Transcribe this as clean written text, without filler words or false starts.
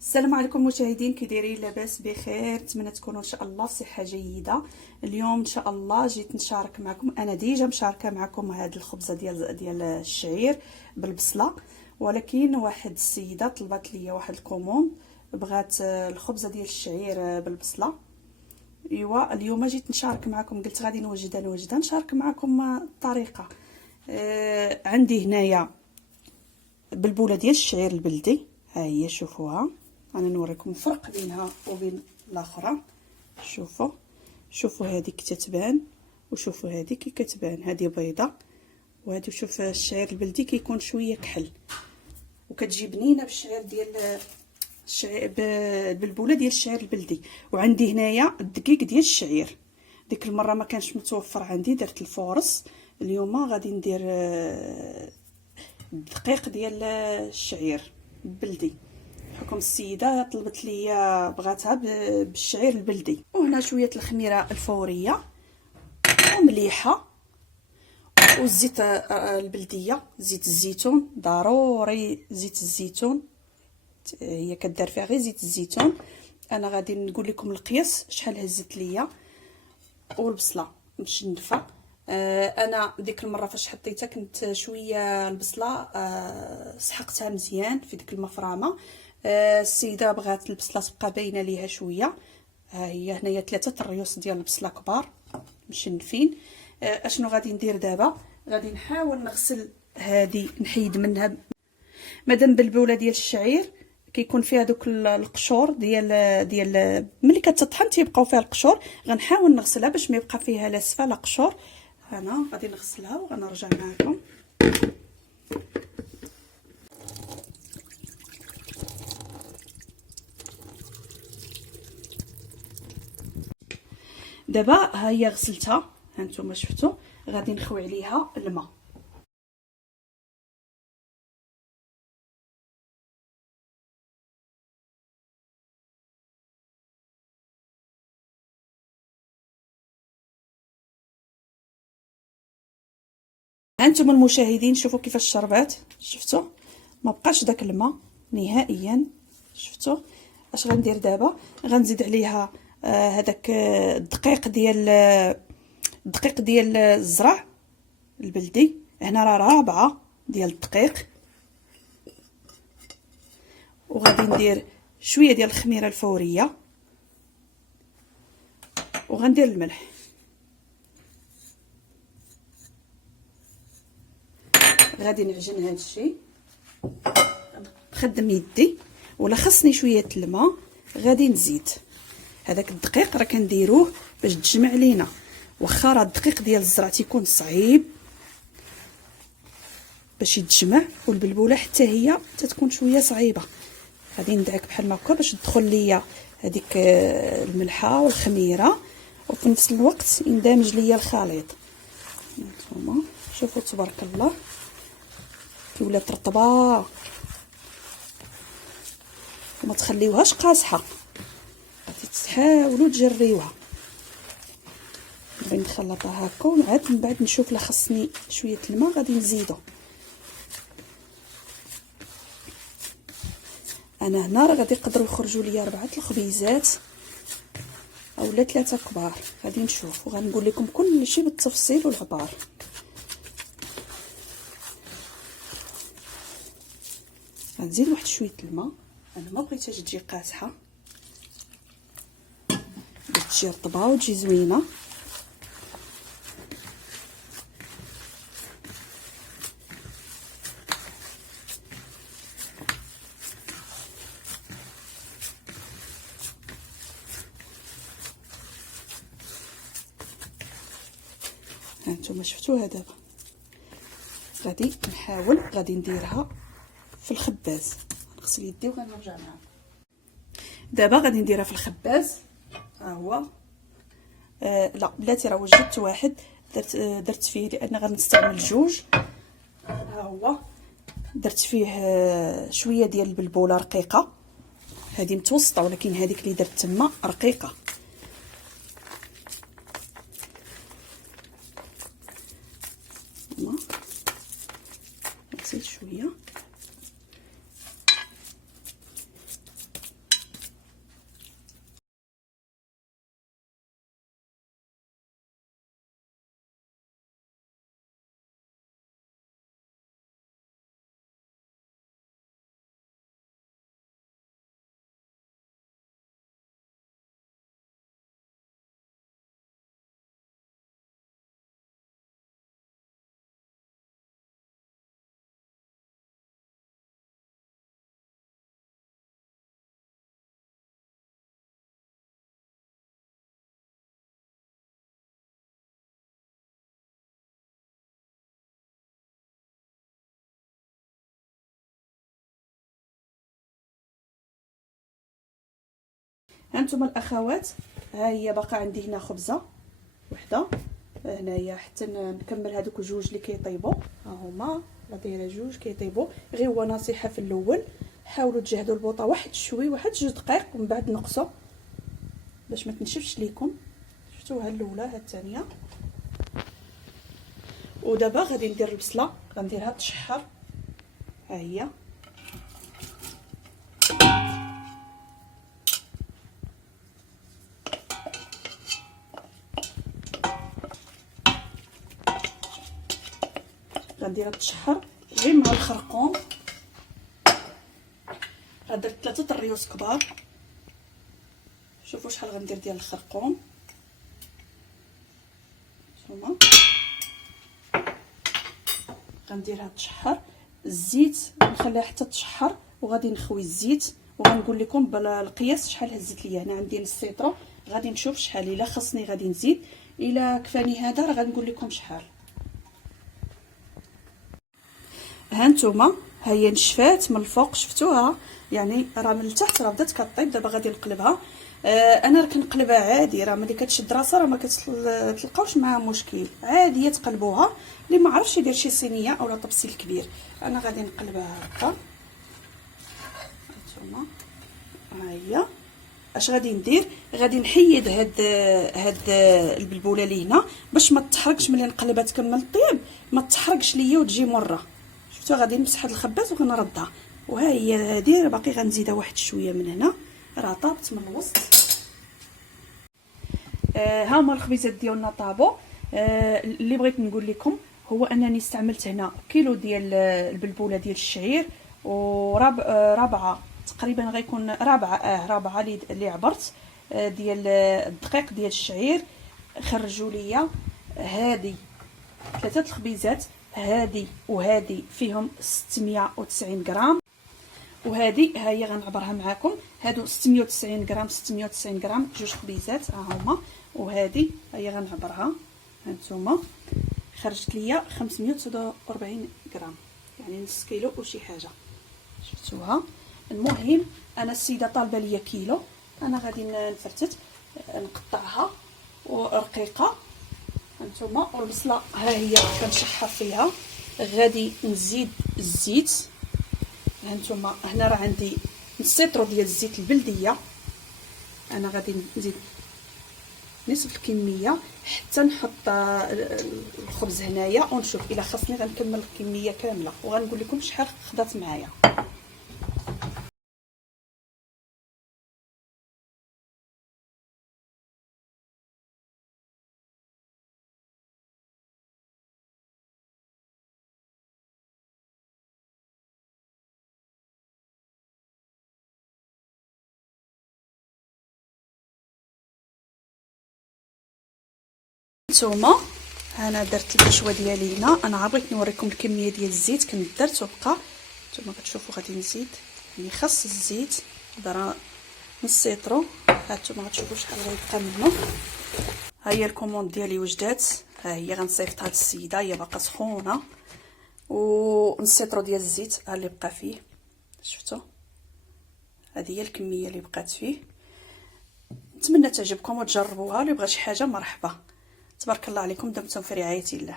السلام عليكم مشاهدين، كي دايرين؟ لاباس بخير؟ نتمنى تكونوا ان شاء الله في صحه جيده. اليوم ان شاء الله جيت نشارك معكم، انا ديجا مشاركه معكم هذه الخبزه ديال الشعير بالبصله، ولكن واحد السيده طلبت لي واحد الكوموند، بغات الخبزه ديال الشعير بالبصله. ايوا اليوم جيت نشارك معكم، قلت غادي نوجدها نشارك معكم الطريقه. عندي هنايا بلبوله ديال الشعير البلدي، ها هي شوفوها. انا نوريكم الفرق بينها وبين الاخرى. شوفوا هذه كتتبان، وشوفوا هذه كي كتبان، هذه بيضه، وهذه شوف الشعير البلدي كيكون شويه كحل، وكتجي بنينه بالشعير ديال الشعير بالبلبوله ديال الشعير البلدي. وعندي هنايا الدقيق ديال الشعير، ديك المره ما كانش متوفر عندي، درت الفورص. اليوم غادي ندير الدقيق ديال الشعير البلدي. حكم السيده طلبت لي بغاتها بالشعير البلدي. وهنا شويه الخميره الفوريه ومليحه، والزيت البلديه، زيت الزيتون ضروري، زيت الزيتون هي كدار فيها غير زيت الزيتون. انا غادي نقول لكم القياس شحال هزت ليا. والبصله مشنفه، انا ديك المره فاش حطيتها كنت شويه البصله سحقتها مزيان في ديك المفرمه. السيده بغات البصله تبقى باينه ليها شويه. ها هي هنايا 3 الريوس ديال البصله كبار مشنفين. اشنو غادي ندير دابا؟ غادي نحاول نغسل هذه، نحيد منها مادام بالبوله ديال الشعير كيكون فيها دوك القشور ديال ملي كتطحن تيبقاو فيها القشور. غنحاول نغسلها باش ما يبقى فيها لا سفه لا قشور. انا غادي نغسلها وغنرجع معكم. دابا ها هي غسلتها، ها نتوما شفتوا. غادي نخوي عليها الماء. هانتوما المشاهدين شوفوا كيفاش شربات، شفتوا ما بقاش داك الماء نهائيا. شفتوا اش غندير دابا؟ غنزيد عليها هذاك الدقيق ديال الزرع البلدي. هنا راه 4 ديال الدقيق، وغادي ندير شويه ديال الخميره الفوريه، وغندير الملح. غادي نعجن هذا الشيء، نخدم يدي، ولا خصني شويه الماء غادي نزيد. هذاك الدقيق راه كنديروه باش تجمع لينا، واخا راه الدقيق ديال الزرع تيكون صعيب باش يتجمع، والبلبوله حتى هي تتكون شويه صعيبه. غادي ندعك بحال هكا باش تدخل ليا هذيك الملحه والخميره، وفي نفس الوقت يندمج ليا الخليط. نتوما شوفوا تبارك الله كي ولات رطبه، وما تخليوهاش قاصحه، غادي تحاولوا تجريوها. غادي نخلطها هكا، وعاد من بعد نشوف لا خصني شويه الماء غادي نزيدو. انا هنا راه غادي يقدروا يخرجوا لي 4 الخبيزات اولا 3 كبار. غادي نشوف وغنقول لكم كل شيء بالتفصيل والعبار. غنزيد واحد شويه الماء، انا ما بغيتهاش تجي قاصحه، باش تجي رطبه وتجي زوينه. هانتوما شفتوها. دابا غادي نحاول غادي نديرها في الخباز. نغسل يدي وغنرجع معكم. دابا غادي نديرها في الخباز. ها هو لا بلاتي، راه وجدت واحد درت فيه، لان غنستعمل جوج. ها هو درت فيه شويه ديال البلبوله رقيقه، هذه متوسطه، ولكن هذيك اللي درت تما رقيقه. نزيد شويه هانتوما الاخوات، ها هي باقا عندي هنا خبزه وحده هنايا حتى نكمل هذوك جوج اللي كيطيبوا. ها هما لا دايره جوج كيطيبوا. غير هو نصيحه في الاول، حاولوا تجهدوا البوطه واحد شوي، واحد 2 دقائق، ومن بعد نقصوا باش ما تنشفش ليكم. شفتوا ها الاولى ها الثانيه. ودابا غادي ندير البصله، غنديرها تشحر. ها هي غنديرها تشحر غير مع الخرقوم. درت 3 الريوس كبار. شوفوا شحال غندير ديال الخرقوم. نتوما غنديرها تشحر. الزيت نخليها حتى تشحر، وغادي نخوي الزيت وغنقول لكم بالقياس شحال هزت ليا. هنا عندي نص لتر، غادي نشوف شحال. الا خصني غادي نزيد، الا كفاني هذا راه غنقول لكم شحال. ها نتوما ها هي نشفات من الفوق، شفتوها؟ يعني راه من التحت راه بدات كطيب. دابا غادي نقلبها. انا راه كنقلبها عادي، راه ملي كتشد راسها راه ما كتلقاوش معها مشكل، عاديه تقلبوها. اللي ما عرفش يدير شي صينيه اولا طبسيل كبير. انا غادي نقلبها هكا. هانتوما ها هي. اش غادي ندير؟ غادي نحيد هاد البلبوله اللي هنا باش ما تحرقش. ملي نقلبها تكمل الطياب ما تحرقش ليا وتجي مره. شفتوا؟ غادي نمسح هاد الخباز وغنردها. وها هي هادي باقي غنزيدها واحد شويه من هنا، راه طابت من الوسط. ها هما الخبيزات ديالنا طابوا. اللي بغيت نقول لكم هو انني استعملت هنا كيلو ديال البلبوله ديال الشعير، ورابعه تقريبا غيكون رابعه اللي عبرت ديال الدقيق ديال الشعير. خرجوا ليا هادي 3 الخبيزات، هادي وهادي فيهم 690 غرام، وهذه ها هي غنعبرها معكم. هادو 690 غرام 690 غرام جوج خبيزات ها هما. وهذه ها هي غنعبرها. هانتوما خرجت ليا 549 غرام، يعني نص كيلو وشي حاجه. شفتوها؟ المهم انا السيده طالبه ليا كيلو، انا غادي نفرتت نقطعها ورقيقه. هانتوما والبصله ها هي كنشحر فيها. غادي نزيد الزيت. هانتوما هنا راه عندي نص لتر ديال الزيت البلديه. انا غادي نزيد نصف الكميه حتى نحط الخبز هنايا ونشوف. الا خاصني غنكمل الكميه كامله وغنقول لكم شحال خدات معايا. نتوما انا درت الحشوه ديالي هنا. انا بغيت نوريكم الكميه ديال الزيت كنت درت وبقى. نتوما كتشوفوا غادي نزيد، يعني خاص الزيت راه نص لتر. هانتوما غتشوفوا شحال غيبقى منه. ها هي الكوموند ديالي وجدات. ها هي غنصيفط هاد السيده، هي باقا سخونه. ونص لتر ديال الزيت ها اللي بقى فيه. شفتوا؟ هذه هي الكميه اللي بقات فيه. نتمنى تعجبكم وتجربوها. اللي بغى شي حاجه مرحبا. تبارك الله عليكم، دمتم في رعايه الله.